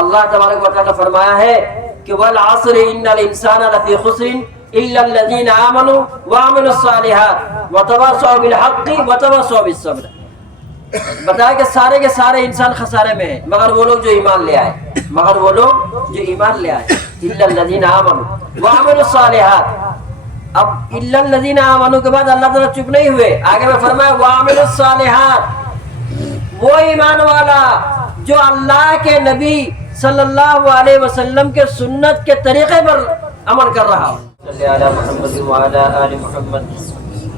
اللہ تبارک و تعالیٰ فرمایا ہے کہ والعصر ان الانسان لفی خسر الا الذین آمنوا وعملوا الصالحات وتواصوا بالحق وتواصوا بالصبر. بتایا کہ سارے کے سارے انسان خسارے میں ہیں مگر وہ لوگ جو ایمان لے آئے، مگر وہ لوگ جو ایمان لے آئے. الا الذین آمنوا وعملوا الصالحات. اب الا الذین آمنوا کے بعد اللہ تعالیٰ چپ نہیں ہوئے، آگے میں فرمایا وعملوا الصالحات، وہ ایمان والا جو اللہ کے نبی صلی اللہ علیہ وسلم کے سنت کے طریقے پر عمل کر رہا. صلی علی محمد وعلی آل محمد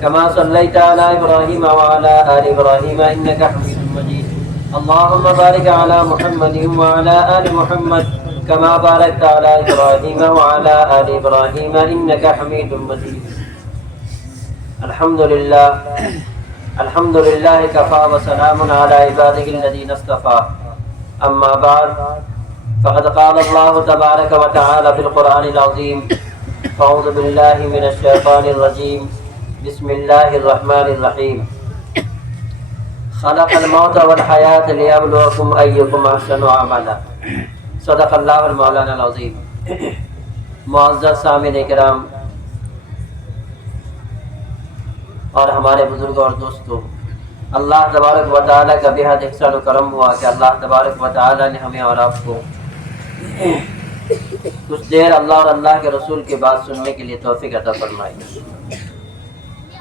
کما صلیت علی ابراہیم وعلی آل ابراہیم انک حمید مجید. اللهم بارک علی محمد وعلی آل محمد کما بارکت علی ابراہیم وعلی آل ابراہیم انک حمید مجید. الحمدللہ الحمدللہ کفا وسلام علی عبادہ الذین اصطفى. اما بعد فقد قال اللہ تبارک و تعالی فی القرآن العظیم اعوذ باللہ من الشیطان الرجیم بسم اللہ الرحمن الرحیم. خلق الموت والحیاة لیبلوکم ایکم احسن عملا. صدق اللہ المولانا العظیم. معزز سامعین کرام اور ہمارے بزرگوں اور دوستوں، اللہ تبارک و تعالیٰ کا بے حد احسان و کرم ہوا کہ اللہ تبارک و تعالیٰ نے ہمیں اور آپ کو کچھ دیر اللہ اور اللہ کے رسول کی بات سننے کے لیے توفیق عطا فرمائی.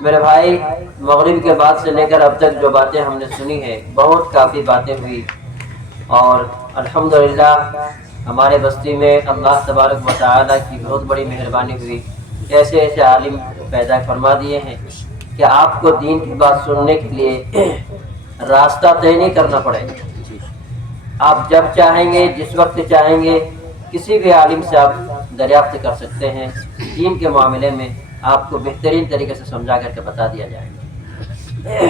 میرے بھائی، مغرب کے بعد سے لے کر اب تک جو باتیں ہم نے سنی ہیں بہت کافی باتیں ہوئی، اور الحمدللہ ہمارے بستی میں اللہ تبارک و تعالیٰ کی بہت بڑی مہربانی ہوئی. ایسے ایسے عالم پیدا فرما دیے ہیں کہ آپ کو دین کی بات سننے کے لیے راستہ طے نہیں کرنا پڑے. آپ جب چاہیں گے، جس وقت چاہیں گے، کسی بھی عالم سے آپ دریافت کر سکتے ہیں. دین کے معاملے میں آپ کو بہترین طریقے سے سمجھا کر کے بتا دیا جائے گا.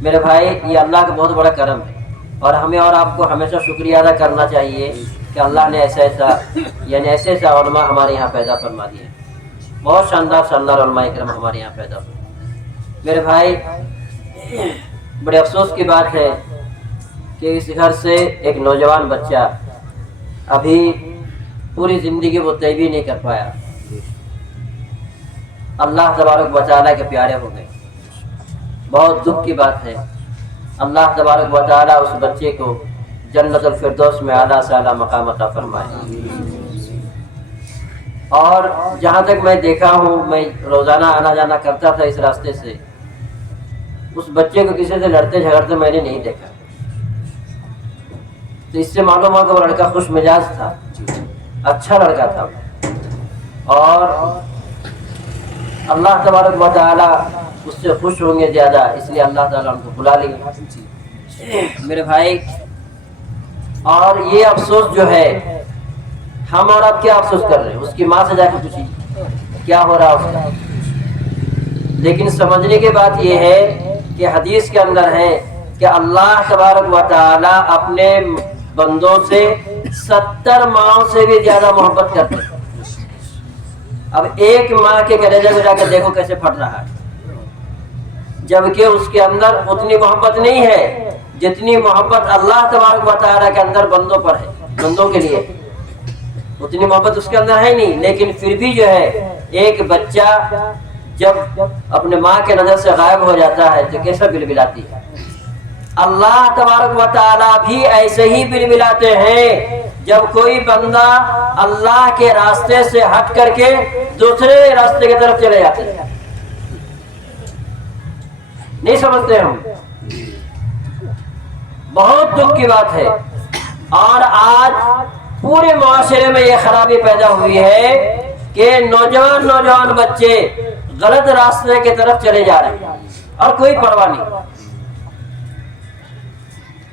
میرے بھائی، یہ اللہ کا بہت بڑا کرم ہے، اور ہمیں اور آپ کو ہمیشہ شکریہ ادا کرنا چاہیے کہ اللہ نے ایسا ایسے علماء ہمارے یہاں پیدا فرما دیے. بہت شاندار علماء کرام ہمارے یہاں پیدا فرما. میرے بھائی، بڑے افسوس کی بات ہے کہ اس گھر سے ایک نوجوان بچہ ابھی پوری زندگی وہ طے بھی نہیں کر پایا. اللہ تبارک و تعالیٰ کے پیارے ہو گئے. بہت دکھ کی بات ہے. اللہ تبارک و تعالیٰ اس بچے کو جنت الفردوس میں اعلیٰ سے اعلیٰ مقام عطا فرمائے. اور جہاں تک میں دیکھا ہوں، میں روزانہ آنا جانا کرتا تھا اس راستے سے، اس بچے کو کسی سے لڑتے جھگڑتے میں نے نہیں دیکھا. تو اس سے معلوم ہوا کہ وہ لڑکا خوش مزاج تھا، اچھا لڑکا تھا، اور اللہ تبارک و تعالیٰ اس سے خوش ہوں گے زیادہ، اس لیے اللہ تعالیٰ ان کو بلا لیں گے. میرے بھائی، اور یہ افسوس جو ہے، ہم اور اب کیا افسوس کر رہے ہیں؟ اس کی ماں سے جا کے پوچھیے کیا ہو رہا اس کا. لیکن سمجھنے کی بات یہ ہے کہ حدیث کے اندر ہے کہ اللہ تبارک و تعالیٰ اپنے بندوں سے 70 ماؤں سے بھی زیادہ محبت کرتے ہیں. اب ایک ماں کے کلیجے کو جا کے دیکھو کیسے پھٹ رہا ہے، جبکہ اس کے اندر اتنی محبت نہیں ہے جتنی محبت اللہ تبارک و تعالیٰ کے اندر بندوں پر ہے. بندوں کے لیے اتنی محبت اس کے اندر ہے نہیں، لیکن پھر بھی جو ہے ایک بچہ جب اپنے ماں کے نظر سے غائب ہو جاتا ہے تو کیسا بلبلاتی ہے. اللہ تبارک و تعالیٰ بھی ایسے ہی بلبلاتے ہیں جب کوئی بندہ اللہ کے راستے سے ہٹ کر کے دوسرے راستے کی طرف چلے جاتے ہیں. نہیں سمجھتے ہم؟ بہت دکھ کی بات ہے. اور آج پورے معاشرے میں یہ خرابی پیدا ہوئی ہے کہ نوجوان بچے غلط راستے کی طرف چلے جا رہے ہیں اور کوئی پرواہ نہیں.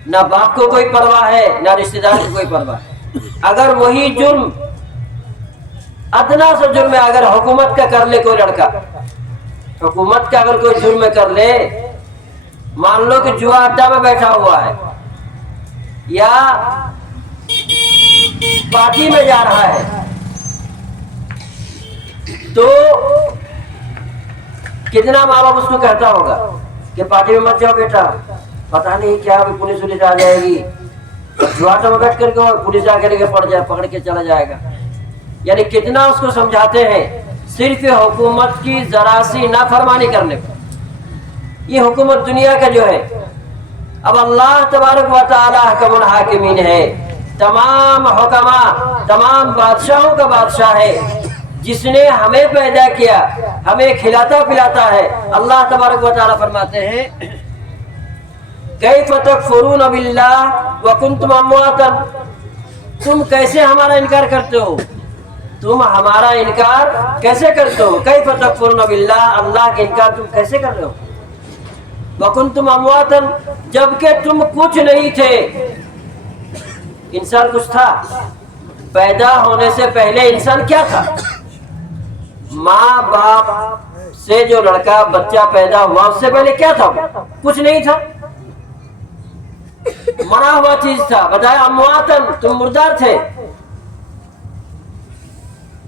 نہ باپ کو کوئی پرواہ ہے، نہ رشتہ دار کو کوئی پرواہ ہے. اگر وہی جرم، ادنا سے جرم ہے، اگر حکومت کا کر لے کوئی لڑکا، حکومت کا اگر کوئی جرم کر لے، مان لو کہ جوا اڈا میں بیٹھا ہوا ہے یا پارٹی میں جا رہا ہے، تو کتنا ماں باپ اس کو کہتا ہوگا کہ پارٹی میں مت جاؤ بیٹا، پتہ نہیں کیا پولیس آ جائے گی، جواٹا میں بیٹھ کر کے اور پولیس آ کر کے پکڑ کے چلا جائے گا. یعنی کتنا اس کو سمجھاتے ہیں صرف حکومت کی ذرا سی نافرمانی کرنے کو. یہ حکومت دنیا کا جو ہے. اب اللہ تبارک و تعالی حکم الحاکمین ہے، تمام حکما، تمام بادشاہوں کا بادشاہ ہے، جس نے ہمیں پیدا کیا، ہمیں کھلاتا پلاتا ہے. اللہ تبارک و تعالی فرماتے ہیں کیف تکفرون باللہ وکنتم امواتا، تم کیسے ہمارا انکار کرتے ہو، تم ہمارا انکار کیسے کرتے ہو. کیف تکفرون باللہ، اللہ کے انکار تم کیسے کر رہے ہو. وکنتم امواتا، جبکہ تم کچھ نہیں تھے. انسان کچھ تھا؟ پیدا ہونے سے پہلے انسان کیا تھا؟ ماں باپ سے جو لڑکا بچہ پیدا ہوا اس سے پہلے کیا تھا؟ کچھ نہیں تھا، مرا ہوا چیز تھا. بتایا امواتن، تم مردار تھے.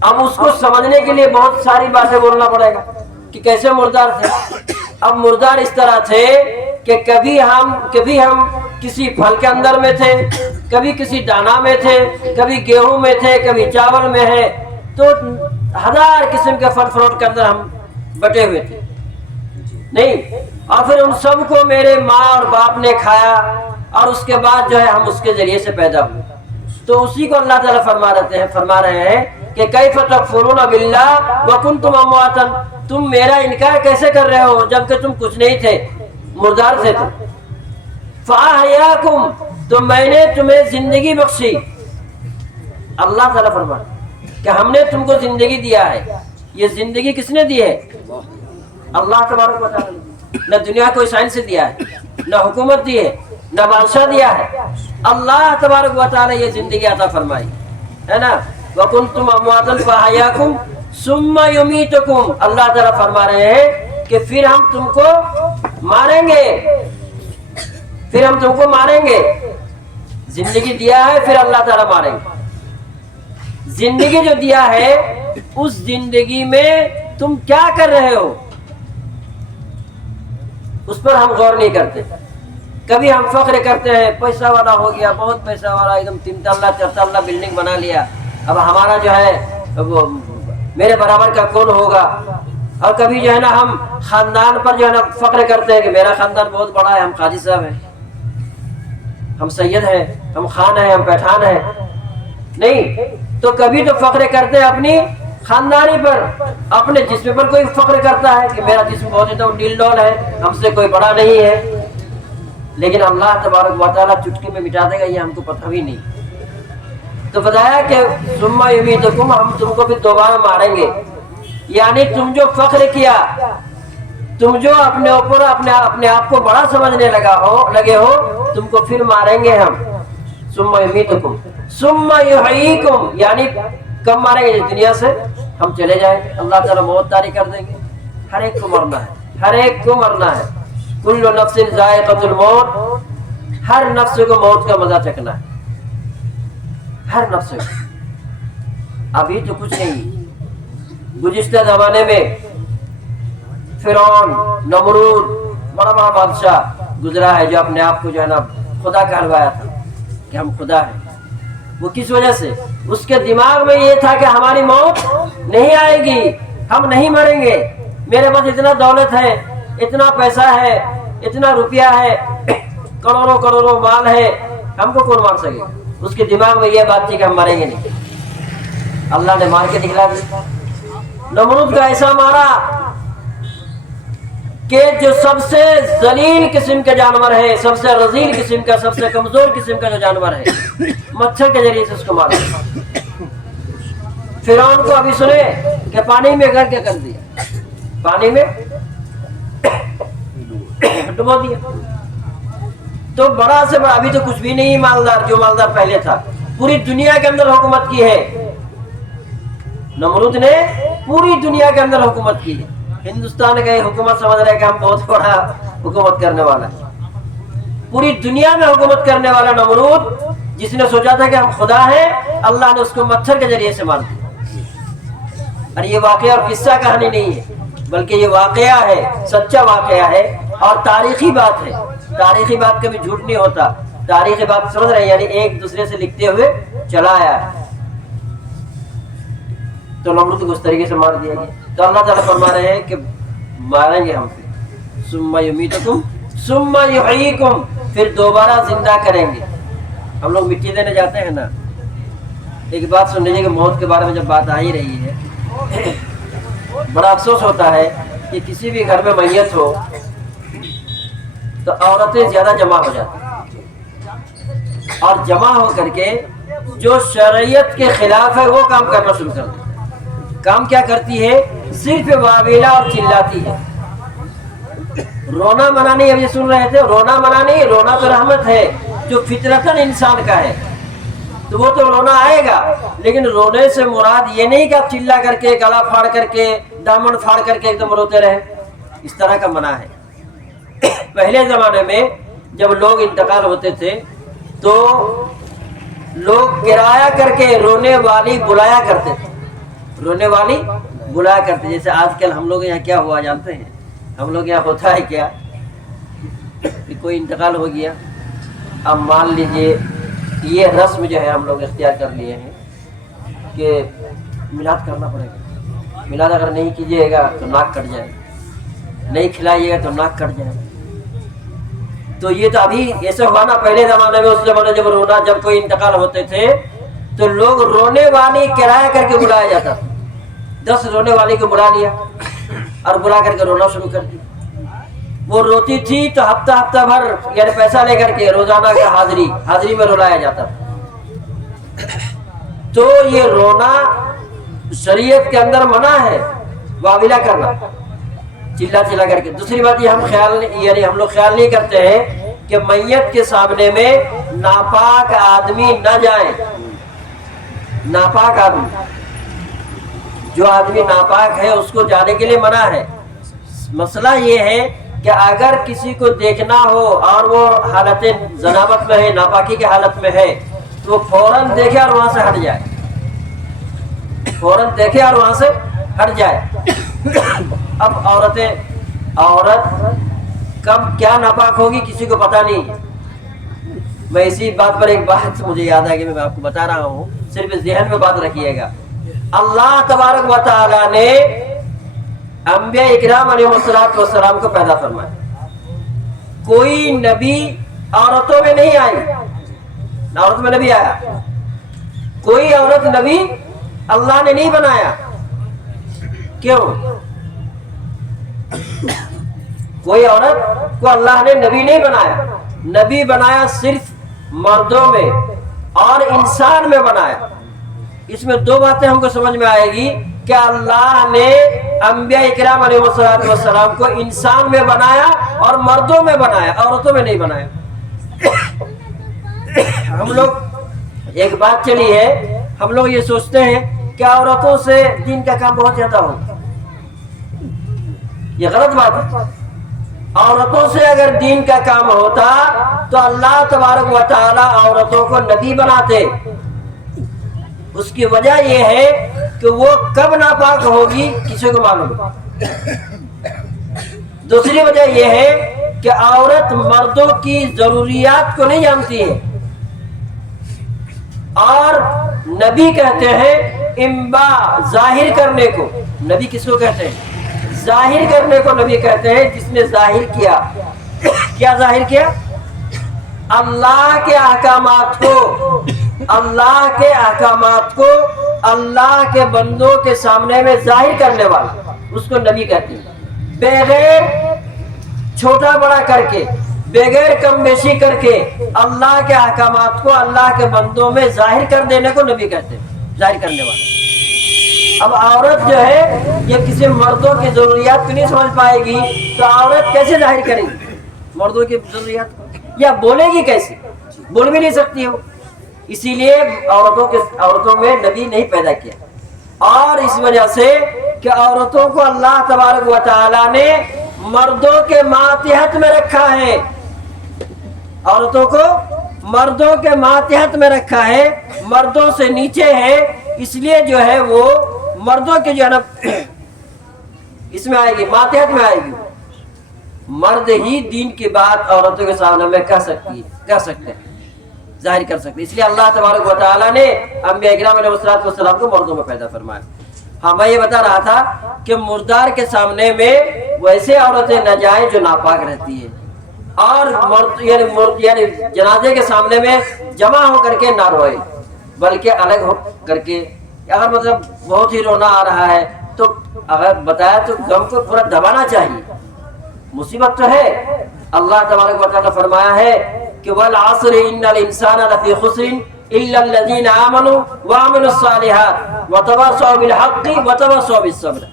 اب اس کو سمجھنے کے لیے بہت ساری باتیں بولنا پڑے گا کہ کیسے مردار تھے. اب مردار اس طرح تھے کہ کبھی ہم کسی پھل کے اندر میں تھے، کبھی کسی دانا میں تھے، کبھی گیہوں میں تھے، کبھی چاول میں ہے. تو ہزار قسم کے پھل فروٹ کے اندر ہم بٹے ہوئے تھے نہیں. اور پھر ان سب کو میرے ماں اور باپ نے کھایا، اور اس کے بعد جو ہے ہم اس کے ذریعے سے پیدا ہوئے. تو اسی کو اللہ تعالیٰ فرما رہے ہیں کہ کیف تکفرون باللہ وکنتم امواتا، تم میرا انکار کیسے کر رہے ہو جبکہ تم کچھ نہیں تھے، مردار تھے تم. فاحیاکم، تو میں نے تمہیں زندگی بخشی. اللہ تعالیٰ فرما کہ ہم نے تم کو زندگی دیا ہے. یہ زندگی کس نے دی ہے؟ اللہ تبارک و تعالیٰ. نہ دنیا کو سائنس سے دیا ہے، نہ حکومت دی ہے، نہ بادشاہ دیا ہے. اللہ تبارک و تعالیٰ یہ زندگی عطا فرمائی ہے نا. وَكُنْتُمْ أَمْوَاتًا فَأَحْيَاكُمْ ثُمَّ يُمِيتُكُمْ. اللہ تعالیٰ فرما رہے ہیں کہ پھر ہم تم کو ماریں گے، پھر ہم تم کو ماریں گے. زندگی دیا ہے پھر اللہ تعالیٰ ماریں گے. زندگی جو دیا ہے اس زندگی میں تم کیا کر رہے ہو اس پر ہم غور نہیں کرتے. کبھی ہم فخر کرتے ہیں پیسہ والا ہو گیا، بہت پیسہ والا، ایک دم 3 تلہ 4 تلہ بلڈنگ بنا لیا، اب ہمارا جو ہے وہ میرے برابر کا کون ہوگا. اور کبھی جو ہے نا ہم خاندان پر جو ہے نا فخر کرتے ہیں کہ میرا خاندان بہت بڑا ہے، ہم قاضی صاحب ہیں، ہم سید ہیں، ہم خان ہیں، ہم پٹھان ہیں. نہیں، تو کبھی تو فخر کرتے ہیں اپنی خاندانی پر، اپنے جسم پر کوئی فخر کرتا ہے کہ میرا جسم بہت ایک دم ڈیل ڈول ہے، ہم سے کوئی بڑا نہیں ہے. لیکن اللہ تبارک و تعالیٰ چٹکی میں مٹا دے گا، یہ ہم کو پتہ بھی نہیں. تو بتایا کہ ثم یمیتکم، ہم تم کو بھی دوبارہ ماریں گے. یعنی تم جو فخر کیا، تم جو اپنے اوپر اپنے آپ کو بڑا سمجھنے لگے ہو، تم کو پھر ماریں گے ہم. ثم یمیتکم ثم یحییکم، یعنی کب ماریں گے؟ دنیا سے ہم چلے جائیں گے، اللہ تعالیٰ موت طاری کر دیں گے. ہر ایک کو مرنا ہے، ہر ایک کو مرنا ہے. کل نفس ذائقۃ الموت، ہر نفس کو موت کا مزہ چکھنا ہے، ہر نفس کو. ابھی تو کچھ نہیں. گزشتہ زمانے میں فرعون، نمرود، بڑا بڑا بادشاہ گزرا ہے جو اپنے آپ کو جو ہے نا خدا کہلوایا تھا کہ ہم خدا ہیں. وہ کس وجہ سے؟ اس کے دماغ میں یہ تھا کہ ہماری موت نہیں آئے گی، ہم نہیں مریں گے، میرے پاس اتنا دولت ہے، اتنا پیسہ ہے، اتنا روپیہ ہے، کروڑوں کروڑوں مال ہے، ہم کو کون مار سکے. اس کے دماغ میں یہ بات تھی کہ ہم مریں گے نہیں. اللہ نے مار کے دکھلا دیا. نمرود کا ایسا مارا کہ جو سب سے ذلیل قسم کے جانور ہے، سب سے رذیل قسم کا، سب سے کمزور قسم کا جو جانور ہے، مچھر کے ذریعے سے اس کو مارا. فرعون کو ابھی سنے کہ پانی میں گھر کے کر دیا، پانی میں ڈبو دیا. تو بڑا سے بڑا، ابھی تو کچھ بھی نہیں مالدار جو مالدار پہلے تھا، پوری دنیا کے اندر حکومت کی ہے. نمرود نے پوری دنیا کے اندر حکومت کی ہے. ہندوستان کا حکومت سمجھ رہے کہ ہم بہت بڑا حکومت کرنے والا ہے. پوری دنیا میں حکومت کرنے والا نمرود، جس نے سوچا تھا کہ ہم خدا ہیں، اللہ نے اس کو مچھر کے ذریعے سے مار دیا. اور یہ واقعہ اور قصہ کہانی نہیں ہے، بلکہ یہ واقعہ ہے، سچا واقعہ ہے اور تاریخی بات ہے. تاریخی بات کبھی جھوٹ نہیں ہوتا. تاریخی بات سمجھ رہے ہیں، یعنی ایک دوسرے سے لکھتے ہوئے چلا آیا ہے، تو نمرود کو اس طریقے سے مار دیا گیا۔ تو اللہ تعالیٰ فرما رہے ہیں کہ ماریں گے ہم پھر، ثم یمیتکم ثم یحییکم، پھر دوبارہ زندہ کریں گے۔ ہم لوگ مٹی دینے جاتے ہیں نا، ایک بات سن لیجیے کہ موت کے بارے میں جب بات آ ہی رہی ہے، بڑا افسوس ہوتا ہے کہ کسی بھی گھر میں میت ہو تو عورتیں زیادہ جمع ہو جاتی ہیں، اور جمع ہو کر کے جو شریعت کے خلاف ہے وہ کام کرنا شروع کر دیں۔ کام کیا کرتی ہے؟ صرف واویلا اور چلاتی ہے۔ رونا منع نہیں، اب یہ سن رہے تھے، رونا منع نہیں، رونا تو رحمت ہے جو فطرتاً انسان کا ہے، تو وہ تو رونا آئے گا، لیکن رونے سے مراد یہ نہیں کہ آپ چلا کر کے، گلا پھاڑ کر کے، دامن پھاڑ کر کے ایک دم روتے رہے، اس طرح کا منع ہے۔ پہلے زمانے میں جب لوگ انتقال ہوتے تھے تو لوگ کرایہ کر کے رونے والی بلایا کرتے تھے، رونے والی بلایا کرتے، جیسے آج کل ہم لوگ یہاں کیا ہوا جانتے ہیں؟ ہم لوگ یہاں ہوتا ہے کیا کہ کوئی انتقال ہو گیا، اب مان لیجئے یہ رسم جو ہے ہم لوگ اختیار کر لیے ہیں کہ میلاد کرنا پڑے گا، میلاد اگر نہیں کیجیے گا تو ناک کٹ جائے گا، نہیں کھلائیے گا تو ناک کٹ جائے گا۔ تو یہ تو ابھی ایسے ہوا نا، پہلے زمانے میں، اس زمانے جب رونا، جب کوئی انتقال ہوتے تھے تو لوگ رونے والی کرایہ کر کے بلایا جاتا تھا، 10 رونے والی کو بلا لیا اور بلا کر کے رونا شروع کر دیا۔ وہ روتی تھی تو ہفتہ بھر یعنی پیسہ لے کر کے روزانہ کا حاضری میں رلایا جاتا تھا۔ تو یہ رونا شریعت کے اندر منع ہے، واویلا کرنا، چلا کر کے۔ دوسری بات یہ ہم لوگ خیال نہیں کرتے ہیں کہ میت کے سامنے میں ناپاک آدمی نہ جائیں، ناپاک آدمی، جو آدمی ناپاک ہے اس کو جانے کے لیے منع ہے۔ مسئلہ یہ ہے کہ اگر کسی کو دیکھنا ہو اور وہ حالت جنابت میں ہے، ناپاکی کی حالت میں ہے، تو وہ فوراً دیکھے اور وہاں سے ہٹ جائے، فوراً دیکھے اور وہاں سے ہٹ جائے۔ اب عورت کب کیا ناپاک ہوگی کسی کو پتہ نہیں ہے۔ میں اسی بات پر ایک بات مجھے یاد ہے کہ میں آپ کو بتا رہا ہوں، صرف ذہن میں بات رکھیے گا۔ اللہ تبارک و تعالی نے انبیاء اکرام علیہ السلام کو پیدا فرمایا، کوئی نبی عورتوں میں نہیں آئی، عورت میں نبی آیا، کوئی عورت نبی اللہ نے نہیں بنایا۔ کیوں؟ کوئی عورت کو اللہ نے نبی نہیں بنایا، نبی بنایا صرف مردوں میں اور انسان میں بنایا۔ اس میں دو باتیں ہم کو سمجھ میں آئے گی کہ اللہ نے انبیاء اکرام علیہ السلام کو انسان میں بنایا اور مردوں میں بنایا، عورتوں میں نہیں بنایا۔ ہم لوگ ایک بات چلی ہے، ہم لوگ یہ سوچتے ہیں کہ عورتوں سے دین کا کام بہت زیادہ ہوتا، یہ غلط بات ہے۔ عورتوں سے اگر دین کا کام ہوتا تو اللہ تبارک و تعالی عورتوں کو نبی بناتے۔ اس کی وجہ یہ ہے کہ وہ کب ناپاک ہوگی کسی کو معلوم ہے۔ دوسری وجہ یہ ہے کہ عورت مردوں کی ضروریات کو نہیں جانتی ہے، اور نبی کہتے ہیں امبا، ظاہر کرنے کو۔ نبی کس کو کہتے ہیں؟ ظاہر کرنے کو نبی کہتے ہیں، جس نے ظاہر کیا۔ کیا ظاہر کیا؟ اللہ کے احکامات کو، اللہ کے احکامات کو اللہ کے بندوں کے سامنے میں ظاہر کرنے والا، اس کو نبی کہتے ہیں۔ بغیر چھوٹا بڑا کر کے، بغیر کم بیشی کر کے اللہ کے احکامات کو اللہ کے بندوں میں ظاہر کر دینے کو نبی کہتے ہیں، ظاہر کرنے والا۔ اب عورت جو ہے یہ کسی مردوں کی ضروریات کو نہیں سمجھ پائے گی تو عورت کیسے ظاہر کرے گی مردوں کی ضروریات کو؟ یا بولے گی کیسے؟ بول بھی نہیں سکتی ہو۔ اسی لیے عورتوں میں نبی نہیں پیدا کیا، اور اس وجہ سے کہ عورتوں کو اللہ تبارک و تعالی نے مردوں کے ماتحت میں رکھا ہے، عورتوں کو مردوں کے ماتحت میں رکھا ہے، مردوں سے نیچے ہے۔ اس لیے جو ہے وہ مردوں کے جو ہے نا اس میں آئے گی، ماتحت میں آئے گی۔ مرد ہی دین کی بات عورتوں کے سامنے میں کہہ سکتے ہیں۔ ظاہر کر سکتے. اس لیے اللہ تبارک و تعالیٰ نے انبیاء کرام علیہ السلام کو مردوں میں پیدا فرمایا. ہاں میں یہ بتا رہا تھا کہ مردار کے سامنے میں ویسے عورتیں نہ جائیں جو ناپاک رہتی ہے، اور یعنی جنازے کے سامنے میں جمع ہو کر کے نہ روئے، بلکہ الگ ہو کر کے. اگر مطلب بہت ہی رونا آ رہا ہے تو اگر بتایا تو غم کو پورا دبانا چاہیے. مصیبت تو ہے. اللہ تبارک و تعالیٰ فرمایا ہے کہ والعصر ان الانسان لفی خسر الا الذین آمنوا وعملوا الصالحات وتواصوا بالحق وتواصوا بالصبر.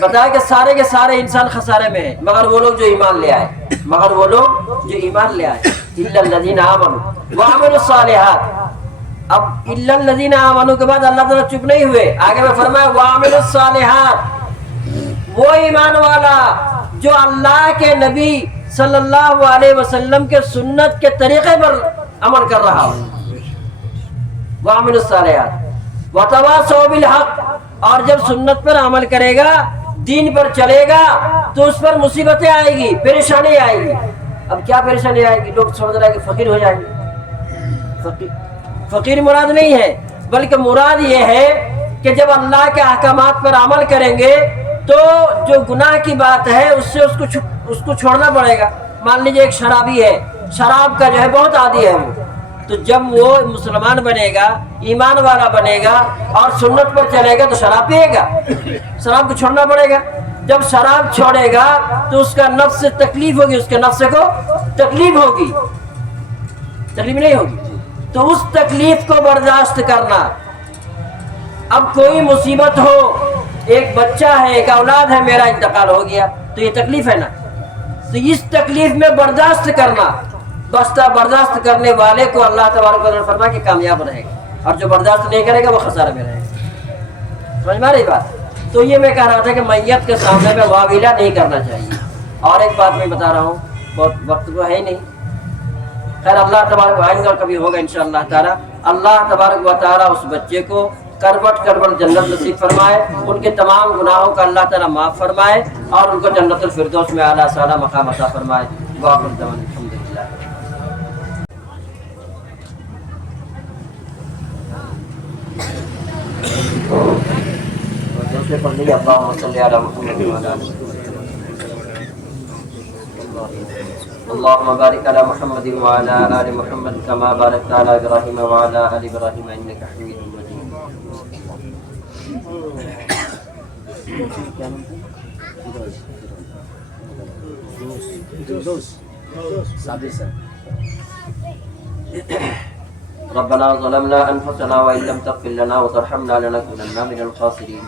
بتایا کہ سارے کے سارے انسان خسارے میں ہیں مگر وہ لوگ جو ایمان لے آئے، مگر وہ لوگ جو ایمان لے آئے. الا الذین آمنوا وعملوا الصالحات. اب الا الذین آمنوا کے بعد اللہ تعالیٰ چپ نہیں ہوئے، آگے میں فرمایا وعملوا الصالحات، وہ ایمان والا جو اللہ کے نبی صلی اللہ علیہ وسلم کے سنت کے طریقے پر عمل کر رہا ہو. وعملوا الصالحات وتواصوا بالحق. اور جب سنت پر عمل کرے گا، دین پر چلے گا، تو اس پر مصیبتیں آئے گی، پریشانی آئے گی. اب کیا پریشانی آئے گی؟ لوگ سمجھ رہے ہیں کہ فقیر ہو جائیں گے. فقیر مراد نہیں ہے، بلکہ مراد یہ ہے کہ جب اللہ کے احکامات پر عمل کریں گے تو جو گناہ کی بات ہے اس سے اس کو چھوڑنا پڑے گا. مان لیجیے ایک شرابی ہے، شراب کا جو ہے بہت عادی ہے وہ، تو جب وہ مسلمان بنے گا، ایمان والا بنے گا اور سنت پر چلے گا تو شراب پیے گا، شراب کو چھوڑنا پڑے گا. جب شراب چھوڑے گا تو اس کا نفس سے تکلیف ہوگی، اس کے نفس کو تکلیف ہوگی، تکلیف نہیں ہوگی، تو اس تکلیف کو برداشت کرنا. اب کوئی مصیبت ہو، ایک بچہ ہے، ایک اولاد ہے، میرا انتقال ہو گیا تو یہ تکلیف ہے نا، تو اس تکلیف میں برداشت کرنا. برداشت کرنے والے کو اللہ تبارک و تعالیٰ فرمایا کہ کامیاب رہے گا، اور جو برداشت نہیں کرے گا وہ خسارے میں رہے گا. سمجھ میں رہی بات؟ تو یہ میں کہہ رہا تھا کہ میت کے سامنے میں واویلا نہیں کرنا چاہیے. اور ایک بات میں بتا رہا ہوں، بہت وقت تو ہے ہی نہیں، خیر اللہ تبارک و تعالیٰ کبھی ہوگا انشاءاللہ تعالیٰ. اللہ تبارک و تعالیٰ اس بچے کو کروٹ کروٹ جنت نصیب فرمائے، ان کے تمام گناہوں کا اللہ تعالیٰ معاف فرمائے، اور ان کو جنت الفردوس میں اعلیٰ سعلیٰ مقام عطا فرمائے. وآخر دعوانا الحمدللہ. دوسرے پڑھ لیجیے. اللہم صلی علی محمد وعلی آل محمد. اللهم بارك على محمد وعلى آل محمد كما باركت على إبراهيم وعلى آل إبراهيم إنك حميد مجيد. ربنا ظلمنا أنفسنا وإن لم تغفر لنا وترحمنا لنكونن من الخاسرين.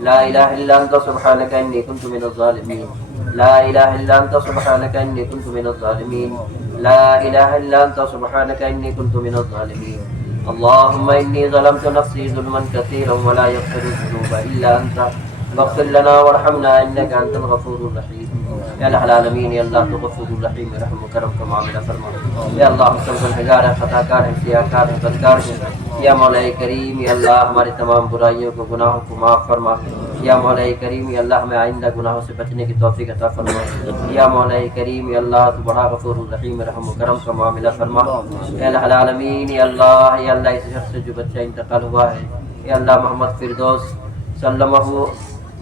لا إله إلا أنت سبحانك إني كنت من الظالمين. لا إله إلا أنت سبحانك إني كنت من الظالمين. لا إله إلا أنت سبحانك إني كنت من الظالمين. اللهم إني ظلمت نفسي ظلما كثيرا ولا يغفر الذنوب إلا أنت فاغفر لنا وارحمنا إنك أنت الغفور الرحيم. یا الہ العالمین، یا اللہ تو غفور الرحیم، رحم و کرم کا معاملہ فرما. یا اللہ ہم سب گنہگار ہیں، خطا کار ہیں، سیاہ کار ہیں، بدکار ہیں. یا مولا کریم، یا اللہ ہماری تمام برائیوں کو، گناہوں کو معاف فرما. یا مولا کریم، یا اللہ ہمیں آئندہ گناہوں سے بچنے کی توفیق عطا فرما. یا مولا کریم، یا اللہ تو بڑا غفور الرحیم، رحم و کرم کا معاملہ فرما. یا الہ العالمین، یا اللہ اس شخص سے جو بچہ انتقال ہوا ہے، یا اللہ محمد فردوس سلمہ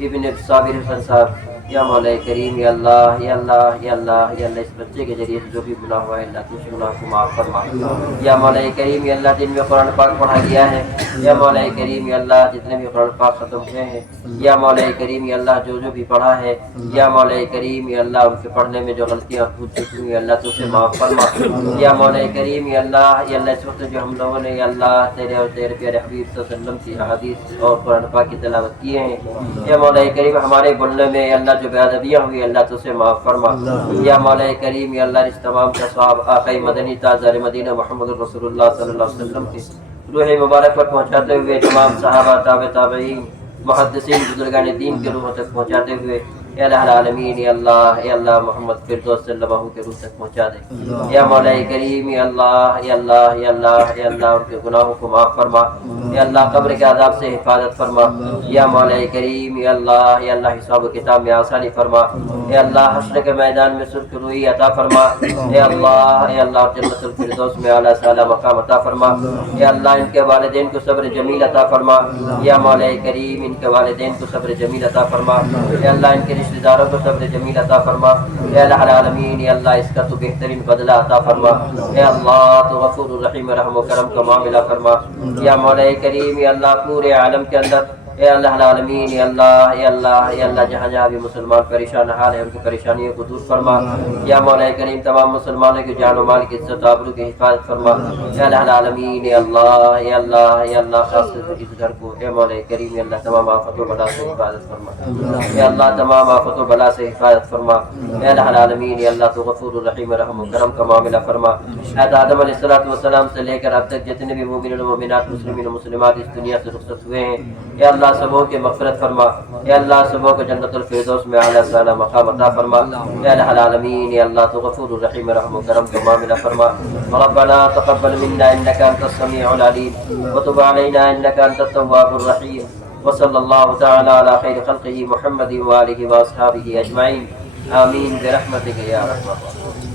ابن صابر حسن صاحب، یا مولا کریم، یا اللہ یا اللہ یا اللہ یا اللہ اس بچے کے ذریعے سے جو بھی گناہ ہوا ہے اللہ تو اس گناہ کو معاف فرما. یا مولا کریم، یا اللہ جن میں قرآن پاک پڑھا گیا ہے، یا مولا کریم، یا اللہ جتنے بھی قرآن پاک ختم ہوئے ہیں، یا مولا کریم، یا اللہ جو بھی پڑھا ہے، یا مولا کریم، یا اللہ ان کے پڑھنے میں جو غلطیاں خود چکی ہوئی اللہ تو اسے معاف فرما. یا مولا کریم، یا اللہ اس وقت جو ہم لوگوں نے یا اللہ تیرے اور تیرے پیارے حبیب صلی اللہ علیہ وسلم کی احادیث اور قرآن پاک کی تلاوت کیے ہیں، یا مولا کریم ہمارے بولنے میں یا اللہ جو بے ادبیاں ہوئی اللہ تو اسے معاف فرما. یا مولا کریم، یا اللہ اس تمام کا ثواب آقا مدنی تاجدار مدینہ محمد رسول اللہ صلی اللہ علیہ وسلم کی روح مبارک پر پہنچاتے ہوئے تمام صحابہ، تابعین، محدثین، بزرگان دین کے روحوں تک پہنچاتے ہوئے اے الہ العالمین اے اللہ محمد فردوس صلی اللہ علیہ کے روح تک پہنچا دے یا مولا کریم اے اللہ اے اللہ اے اللہ اے اللہ ان کے گناہوں کو معاف فرما اے اللہ قبر کے عذاب سے حفاظت فرما یا مولا کریم اے اللہ حساب و کتاب میں آسانی فرما اے اللہ حشر کے میدان میں سرخ روئی عطا فرما اے اللہ جنت الفردوس میں اعلیٰ سے اعلیٰ مقام عطا فرما اے اللہ ان کے والدین کو صبر جمیل عطا فرما یا مولا کریم ان کے والدین کو صبر جمیل عطا فرما اے اللہ ان کے رشتہ داروں کو صبر جمیل عطا فرما اے الہ العالمین اے اللہ اس کا تو بہترین بدلہ عطا فرما اے اللہ تو غفور الرحیم رحم و کرم کا معاملہ فرما یا مولا کریم اے اللہ پورے عالم کے اندر اے اللہ العالمین اے اللہ جہاں جہاں بھی مسلمان پریشان حال ہے ان کی پریشانیوں کو دور فرما یا مولا کریم تمام مسلمانوں کی جان و مال کی عزت و آبرو کی حفاظت فرما اے اللہ العالمین اے اللہ خاص کر اس گھر کو اے مولا کریم اے اللہ تمام آفت و بلا سے حفاظت فرما اے اللہ تمام آفت و بلا سے حفاظت فرما اے اللہ العالمین اے اللہ تو غفور الرحیم رحم و کرم کا معاملہ فرما اے آدم علیہ السلام سے لے کر اب تک جتنے بھی مومنین و مومنات مسلمین و مسلمات اس دنیا سے رخصت ہوئے ہیں اے اللہ سبوں کی مغفرت فرما اے اللہ سبوں کو جنت الفردوس میں اعلیٰ سے اعلیٰ مقام عطا فرما اے الہ العالمین اے اللہ تو غفور الرحیم رحم و کرم کا معاملہ فرما ربنا تقبل منا انك انت السميع العليم وتب علينا انك انت التواب الرحيم وصلى الله تعالى على خير خلقه محمد وآله واصحابه اجمعين آمين برحمتك يا رحمة الله.